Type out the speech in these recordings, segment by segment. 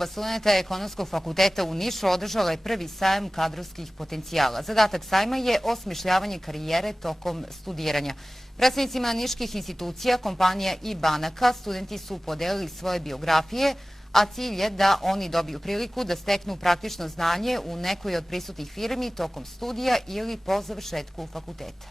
Grupa studenta Ekonomskog fakulteta u Nišu održala je prvi sajam kadrovskih potencijala. Zadatak sajma je osmišljavanje karijere tokom studiranja. Predstavnicima niških institucija, kompanija i banaka studenti su podelili svoje biografije, a cilj je da oni dobiju priliku da steknu praktično znanje u nekoj od prisutnih firmi tokom studija ili po završetku fakulteta.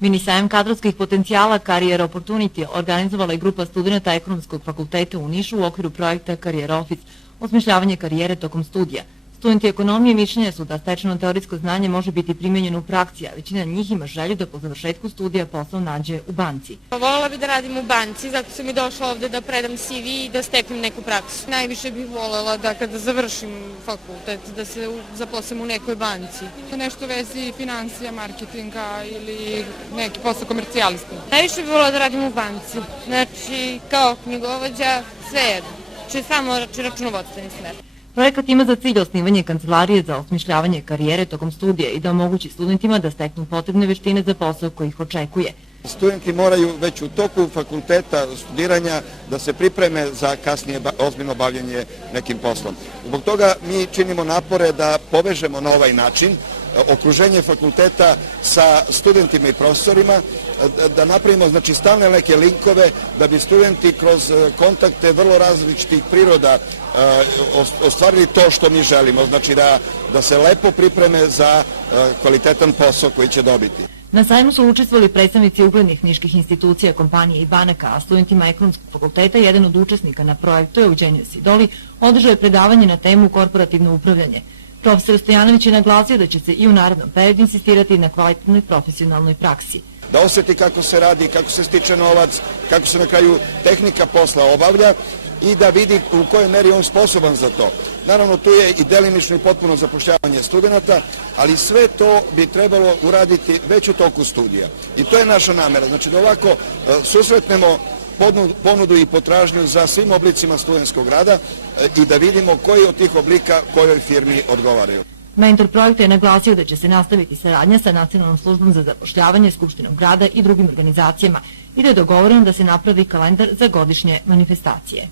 Mini sajam kadrovskih potencijala Career Opportunity organizovala je grupa studenta Ekonomskog fakulteta u Nišu u okviru projekta Career Office, osmišljavanje karijere tokom studija. Studenti ekonomije mišljenja su da stečeno teorijsko znanje može biti primenjeno u praksi, a većina njih ima želju da po završetku studija posao nađe u banci. Voljela bih da radim u banci, zato sam i došla ovde da predam CV i da steknem neku praksu. Najviše bih voljela da kada završim fakultet, da se zaposlim u nekoj banci. Nešto u vezi financija, marketinga ili neki posao komercijalista. Najviše bih voljela da radim u banci, znači kao knjigovođa, sve jedno, samo računovodstveni smer. Projekat ima za cilj osnivanje kancelarije za osmišljavanje karijere tokom studija i da omogući studentima da steknu potrebne veštine za posao koji ih očekuje. Studenti moraju već u toku fakulteta studiranja da se pripreme za kasnije ozbiljno bavljenje nekim poslom. Zbog toga mi činimo napore da povežemo na ovaj način okruženje fakulteta sa studentima i profesorima, da napravimo stalne neke linkove da bi studenti kroz kontakte vrlo različitih priroda ostvarili to što mi želimo, znači da se lepo pripreme za kvalitetan posao koji će dobiti. Na sajmu su učestvovali predstavnici uglednih niških institucija, kompanije i banaka, a studentima Ekonomskog fakulteta jedan od učesnika na projektu Eugenio Sidoli održao je predavanje na temu korporativno upravljanje. Profesor Stojanović je naglasio da će se i u narednom periodu insistirati na kvalitetnoj profesionalnoj praksi. Da osjeti kako se radi, kako se stiče novac, kako se na kraju tehnika posla obavlja i da vidi u kojoj meri on sposoban za to. Naravno, tu je i delimično i potpuno zapošljavanje studenta, ali sve to bi trebalo uraditi već u toku studija. I to je naša namera, znači da ovako susretnemo ponudu i potražnju za svim oblicima studentskog rada i da vidimo koji od tih oblika kojoj firmi odgovaraju. Mentor projekta je naglasio da će se nastaviti saradnja sa Nacionalnom službom za zapošljavanje, Skupštinom grada i drugim organizacijama i da je dogovoreno da se napravi kalendar za godišnje manifestacije.